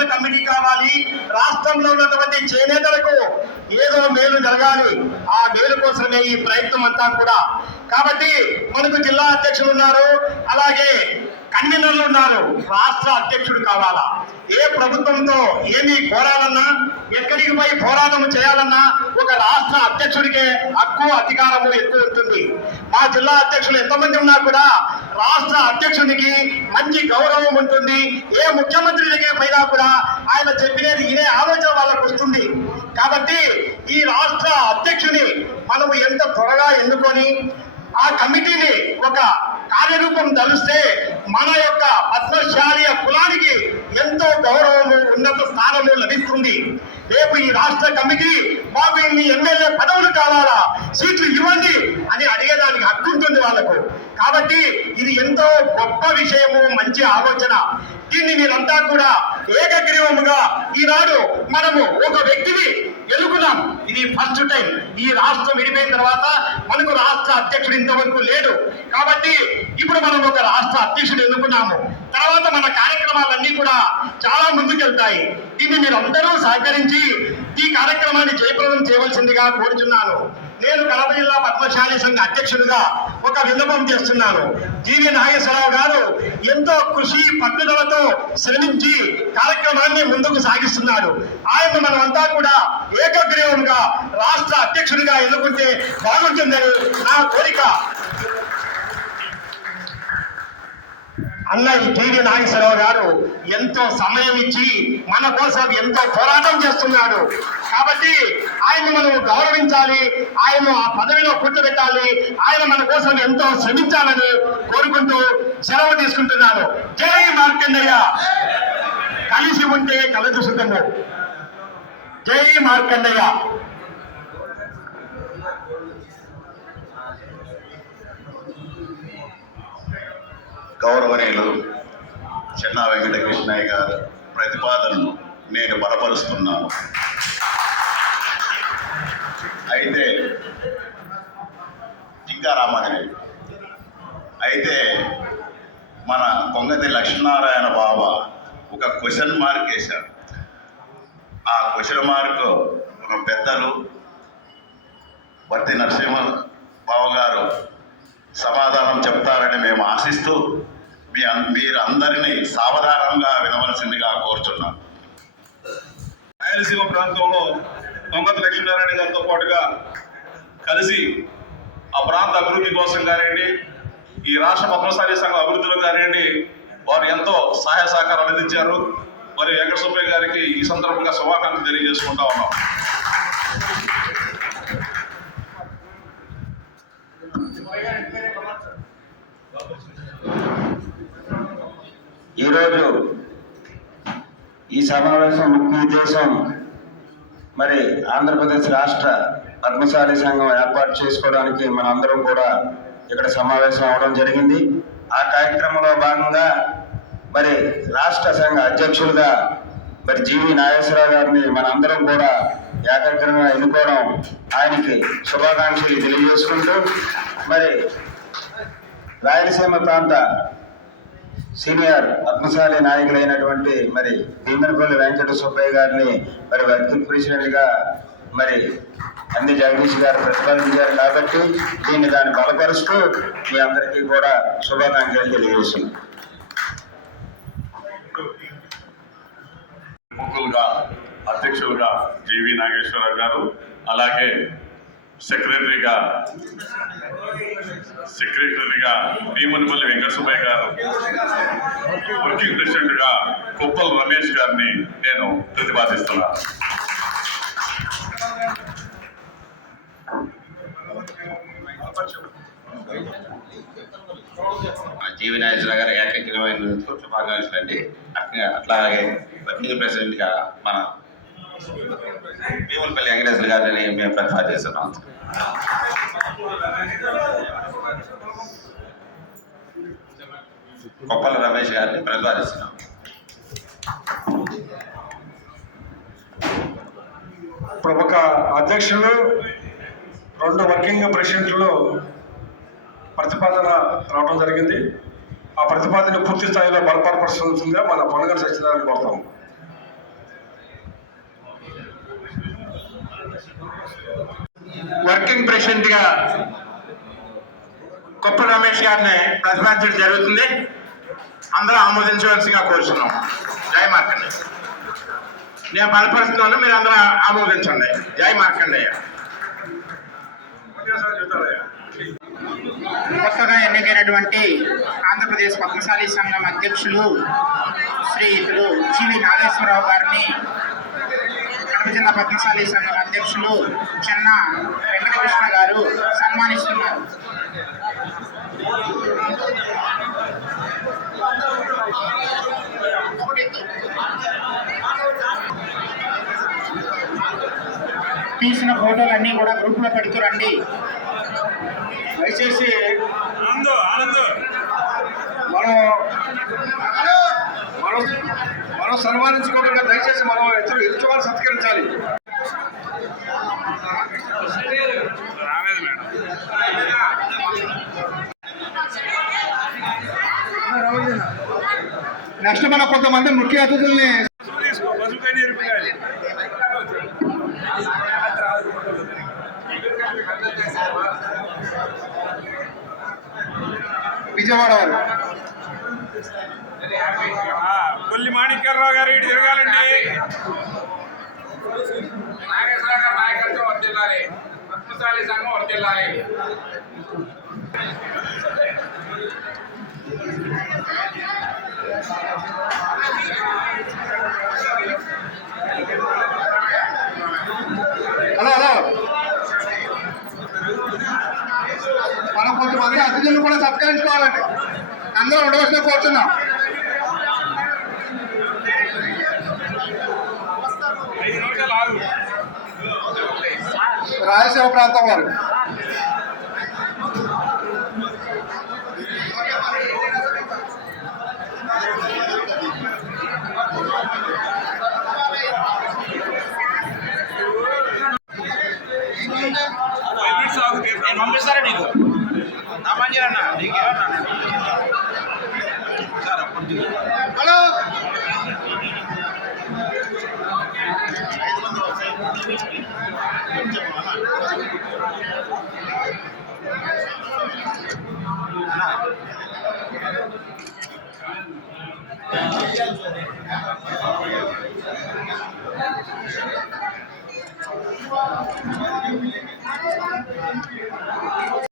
రాష్ట్ర కమిటీ కావాలి. రాష్ట్రంలో ఉన్నటువంటి చేనేతలకు ఏదో మేలు జరగాలి. ఆ మేలు కోసమే ఈ ప్రయత్నం అంతా కూడా. కాబట్టి మనకు జిల్లా అధ్యక్షులు ఉన్నారు. అలాగే కన్వీనర్లు ఉన్నారు. రాష్ట్ర అధ్యక్షుడు కావాలా? ఏ ప్రభుత్వంతో ఏమి కోరాలన్నా ఎక్కడికి పోయి పోరాటం చేయాలన్నా ఒక రాష్ట్ర అధ్యక్షుడికే హక్కు అధికారము ఎక్కువ ఉంటుంది. మా జిల్లా అధ్యక్షులు ఎంతమంది ఉన్నా కూడా రాష్ట్ర అధ్యక్షునికి మంచి గౌరవం ఉంటుంది. ఏ ముఖ్యమంత్రి దగ్గర పోయినా కూడా ఆయన చెప్పినది ఇదే ఆలోచన వాళ్ళకు వస్తుంది. కాబట్టి ఈ రాష్ట్ర అధ్యక్షుని మనము ఎంత త్వరగా ఎన్నుకొని ఆ కమిటీని ఒక కార్యరూపం తలుస్తే మన యొక్క పద్మశాలీయ కులానికి ఎంతో గౌరవము ఉన్నత స్థానము లభిస్తుంది. రేపు ఈ రాష్ట్ర కమిటీ మాకు ఇన్ని ఎమ్మెల్యే పదవులు కావాలా? సీట్లు ఇవ్వండి అని అడిగేదానికి హక్కు ఉంటుంది వాళ్ళకు. కాబట్టి ఇది ఎంతో గొప్ప విషయము మంచి ఆలోచన. దీన్ని మీరంతా కూడా ఏకగ్రీవముగా ఈనాడు మనము ఒక వ్యక్తిని ఎన్నుకున్నాం ఇది ఫస్ట్ టైం ఈ రాష్ట్రం విడిపోయిన తర్వాత మనకు రాష్ట్ర అధ్యక్షుడు ఇంతవరకు లేడు. కాబట్టి ఇప్పుడు మనం ఒక రాష్ట్ర అధ్యక్షుడు ఎన్నుకున్నాము. తర్వాత మన కార్యక్రమాలన్నీ కూడా చాలా ముందుకెళ్తాయి. దీన్ని మీరు అందరూ సహకరించి ఈ కార్యక్రమాన్ని జయప్రదం చేయవలసిందిగా కోరుచున్నాను. నేను కడప జిల్లా పద్మశాలి సంఘ అధ్యక్షుడిగా ఒక విన్నపం చేస్తున్నాను. జీవి నాగేశ్వరరావు గారు ఎంతో కృషి పట్టుదలతో శ్రమించి కార్యక్రమాన్ని ముందుకు సాగిస్తున్నాడు. ఆయన మనమంతా కూడా ఏకగ్రీవంగా రాష్ట్ర అధ్యక్షుడిగా ఎన్నుకుంటే బాగుంటుందని నా కోరిక. అన్నయ్య టీవీ నాగేశ్వరరావు గారు ఎంతో సమయం ఇచ్చి మన కోసం ఎంతో పోరాటం చేస్తున్నాడు. కాబట్టి ఆయన మనం గౌరవించాలి ఆయన ఆ పదవిలో కూర్చోబెట్టాలి ఆయన మన కోసం ఎంతో శ్రమించాలని కోరుకుంటూ సెలవు తీసుకుంటున్నాను. జై మార్కండయ్య కలిసి ఉంటే కలదు సుఖము. జై మార్కండయ్య గౌరవనీయులు చిన్న వెంకటకృష్ణయ్య గారు ప్రతిపాదనను నేను బలపరుస్తున్నాను. అయితే ఇంకా రామాజనే అయితే మన కొంగతి లక్ష్మీనారాయణ బాబా ఒక క్వశ్చన్ మార్క్ వేశాడు. ఆ క్వశ్చన్ మార్క్ మన పెద్దలు వర్తి నరసింహ బాబు గారు సమాధానం చెప్తారని మేము ఆశిస్తూ మీ మీరందరినీ సావధానంగా వినవలసిందిగా కోరుచున్నాం. రాయలసీమ ప్రాంతంలో దొంగత లక్ష్మీనారాయణ గారితో పాటుగా కలిసి ఆ ప్రాంత అభివృద్ధి కోసం కానివ్వండి ఈ రాష్ట్ర పద్మశాలి సంఘం అభివృద్ధిలో కానివ్వండి వారు ఎంతో సహాయ సహకారాలు అందించారు. మరి వెంకట సుబ్బయ్య గారికి ఈ సందర్భంగా శుభాకాంక్షలు తెలియజేసుకుంటా ఉన్నాం. ఈరోజు ఈ సమావేశం ముఖ్య ఉద్దేశం మరి ఆంధ్రప్రదేశ్ రాష్ట్ర పద్మశాలి సంఘం ఏర్పాటు చేసుకోవడానికి మనందరం కూడా ఇక్కడ సమావేశం అవడం జరిగింది. ఆ కార్యక్రమంలో భాగంగా మరి రాష్ట్ర సంఘ అధ్యక్షులుగా మరి జీవి నాగేశ్వరరావు గారిని మనందరం కూడా ఏకాగ్రంగా ఎన్నుకోవడం ఆయనకి శుభాకాంక్షలు తెలియజేసుకుంటూ మరి రాయలసీమ ప్రాంత సీనియర్ పద్మశాలి నాయకులైనటువంటి మరి భీమనపల్లి వెంకట సుబ్బయ్య గారిని మరి వర్కింగ్ ప్రెసిడెంట్గా మరి అన్ని జగదీష్ గారు ప్రతిపాదించారు కాబట్టి దీన్ని దాన్ని బలపరుస్తూ మీ అందరికీ కూడా శుభాకాంక్షలు తెలియజేస్తున్నాం. ముఖ్యులుగా అధ్యక్షులుగా జీవి నాగేశ్వరరావు గారు అలాగే సెక్రటరీగా సెక్రటరీగా భీమునిపల్లి వెంకటసుబ్బయ్య గారు వర్కింగ్ ప్రెసిడెంట్గా కుప్పల్ రమేష్ గారిని నేను ప్రతిపాదిస్తున్నాను జీవి నాగేశ్వర గారు ఏకగ్రీవమైన శుభాకాంక్షలండి అట్లా అట్లాగే వర్కింగ్ ప్రెసిడెంట్గా మన భీములపల్లి వెంకటేశ్వర గారిని మేము ప్రతిపాదిస్తున్నాం. కొప్పల రమేష్ గారిని ప్రతిపాదిస్తున్నాం. ఇప్పుడు ఒక అధ్యక్షులు రెండు వర్కింగ్ ప్రెసిడెంట్లు ప్రతిపాదన రావడం జరిగింది. ఆ ప్రతిపాదన పూర్తి స్థాయిలో బలపరపరుస్తుందిగా మన పొన్నగల సత్యనారాయణ కోరుతాము. వర్కింగ్ ప్రెసిడెంట్గా కొప్ప రమేష్ గారిని ప్రతిపాదించడం జరుగుతుంది. అందరూ ఆమోదించవలసిగా కోరుతున్నాం జై మార్కండే నేను బలపరుస్తున్నాను మీరు అందరూ ఆమోదించండి. జై మార్కండేయ. కొత్తగా ఎన్నికైనటువంటి ఆంధ్రప్రదేశ్ పద్మశాలి సంఘం అధ్యక్షులు శ్రీ శ్రీయుతులు జీవి నాగేశ్వరరావు గారిని జిల్లా పద్మశాలి సంఘం అధ్యక్షులు చెన్న వెంకటకృష్ణ గారు సన్మానిస్తున్నారు. తీసిన ఫోటోలన్నీ కూడా గ్రూప్లో పెడుతురండి దయచేసి మనం మనం మనం సన్మానించుకోకుండా దయచేసి మనం ఇతరు ఎదుటివారు సత్కరించాలి. నెక్స్ట్ మన కొంతమంది ముఖ్య అతిథుల్ని విజయవాడ వారు. కొల్లి మాణిక్యరావు గారు ఇటు తిరగాలండి. నాగేశ్వర నాయకత్వం వర్తిల్లాలి. పద్మశాలి సంఘం వర్తిల్లాలి. Hello hello. మనం కొంతమంది అతిథులను కూడా సత్కరించుకోవాలండి. అందరూ ఉండవలసిన కోరుతున్నాం రాయలసీమ ప్రాంతం వారు పంపిస్తారా నీకు? రామాంజనన్న నీకేమన్నా సార్